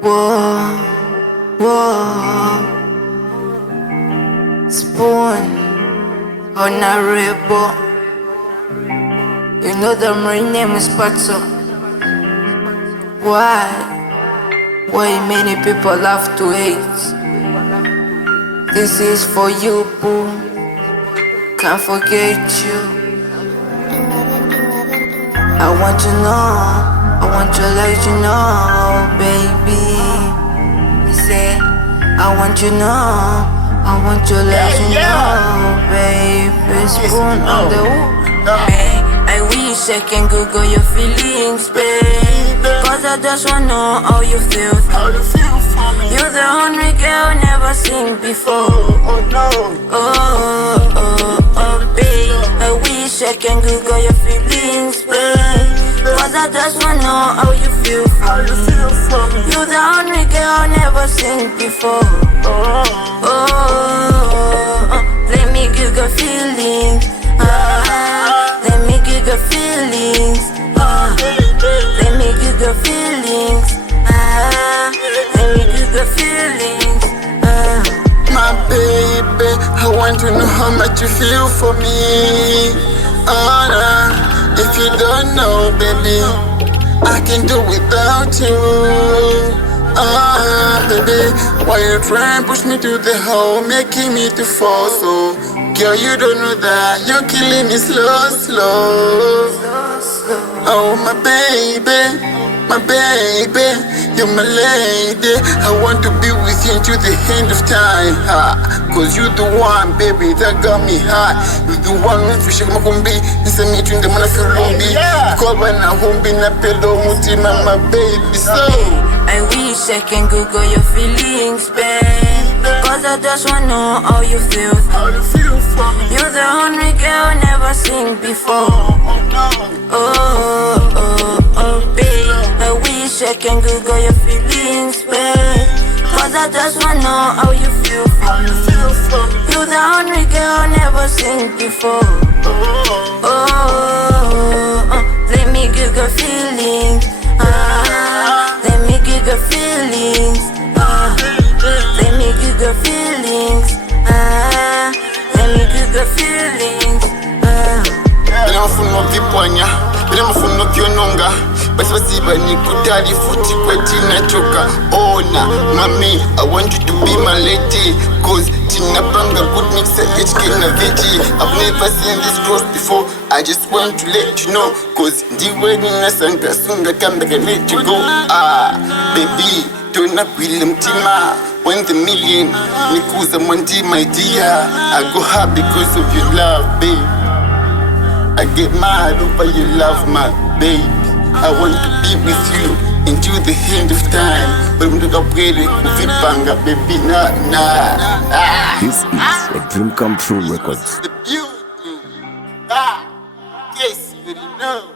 Whoa, whoa. Spoon, honorable. You know that my name is Pato. Why? Why many people love to hate? This is for you, boo. Can't forget you. I want to know, I want to let you know, baby. He said, I want you know, I want to let you know, baby. Spoon on the hook. Hey, I wish I can Google your feelings, babe. Cause I just wanna know how you feel. You're the only girl never seen before. Oh, babe. I wish I can Google your feelings, babe. Cause I just wanna know how you feel for me. You're the only girl never seen before. Let me Google feelings. Let me Google feelings. Let me Google feelings. Let me Google feelings. My baby, I want to know how much you feel for me. If you don't know, baby, I can do without you. Baby, why you try and push me to the hole, making me to fall so? Girl, you don't know that you're killing me slow, slow. Oh, my baby, you're my lady. I want to be with you until the end of time. Cause you're the one, baby, that got me hot. You're the one who's fishing my kumbi. This is me to the man of your lumbi. Cover na humbi na pelo mutima, my baby. So I wish I can Google your feelings, babe. Cause I just wanna know how you feel. You're the only girl never seen before. Oh, babe. I wish I can Google your feelings, babe. Cause I just wanna know how you feel for me. You're the only girl never seen before. Let me Google feelings. Let me Google feelings. Let me Google feelings. Let me Google feelings. bila mafuno vipwanya, bila mafuno kiononga. Basi basi bani kutari futi kwa tina choka. Ona, mami, I want you to be my lady. Cause tina banga good mix HK na VG. I've never seen this close before. I just want to let you know. Cause ndiwe nina sanga sunga kamba can let you go. Baby, don't up with them tima. 1 million, nikuza mwandi my dear. I go hard because of your love, babe. I get mad over your love, my baby. I want to be with you until the end of time. But when you got ready, banga, baby, nah. This is a Dream Come True Records. The beauty. Yes, you know.